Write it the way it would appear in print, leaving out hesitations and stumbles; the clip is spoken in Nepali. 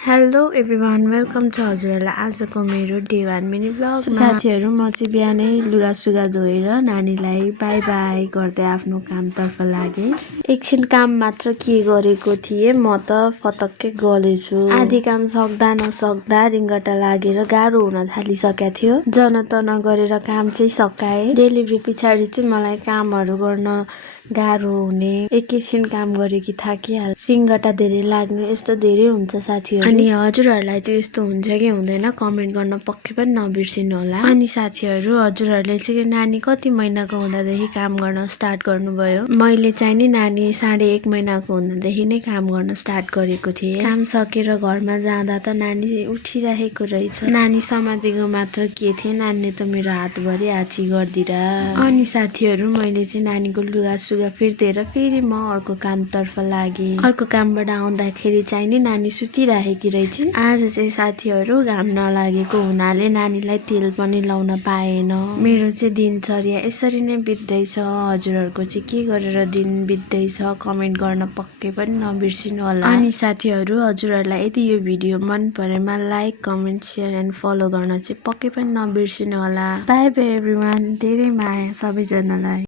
हेलो एभ्रिवान वेलकम छ हजुरहरूलाई आजको मेरो डे 1 मिनी ब्लगमा। साथीहरू म चाहिँ बिहानै लुगासुगा धोएर नानीलाई बाई बाई गर्दै आफ्नो कामतर्फ लागेँ। एकछिन काम मात्र के गरेको थिएँ म त फतक्कै गलेछु। आधी काम सक्दा नसक्दा रिङ्गटा लागेर गाह्रो हुन थालिसकेको थियो। जनातन गरेर काम चाहिँ सकाएँ। डेलिभरी पछाडि चाहिँ मलाई कामहरू गर्न गाह्रो हुने, एकैछिन काम गरेकी थाकिहाल्छ, रिङ्गटा धेरै लाग्ने, यस्तो धेरै हुन्छ साथीहरू। अनि हजुरहरूलाई चाहिँ यस्तो हुन्छ कि हुँदैन कमेन्ट गर्न पक्कै पनि नबिर्सिनु होला। अनि साथीहरू हजुरहरूले चाहिँ नानी कति महिनाको हुँदादेखि काम गर्न स्टार्ट गर्नुभयो? मैले चाहिँ नि नानी 1.5 महिनाको हुँदादेखि नै काम गर्न स्टार्ट गरेको थिएँ। काम सकेर घरमा जाँदा त नानी उठिरहेको रहेछ। नानी समातेको मात्र के थिएँ, नानीले त मेरो हातभरि आची गरिदिरा। अनि साथीहरू मैले चाहिँ नानीको लुगा सुगा फिर्देर फेरि म अर्को कामतर्फ लागेँ। अर्को कामबाट आउँदाखेरि चाहिँ नि नानी सुतिरहेकी रहेछ। आज चाहिँ साथीहरू घाम नलागेको हुनाले नानीलाई तेल पनि लाउन पाएन। मेरो चाहिँ दिनचर्या यसरी नै बित्दैछ। हजुरहरूको चाहिँ के गरेर दिन बित्दैछ कमेन्ट गर्न पक्कै पनि नबिर्सिनु होला। अनि साथीहरू हजुरहरूलाई यदि यो भिडियो मन परेमा like comment share and follow गर्न चाहिँ पक्कै पनि नबिर्सिनु होला। बाई बाई एभ्रिवान, धेरै माया सबैजनालाई।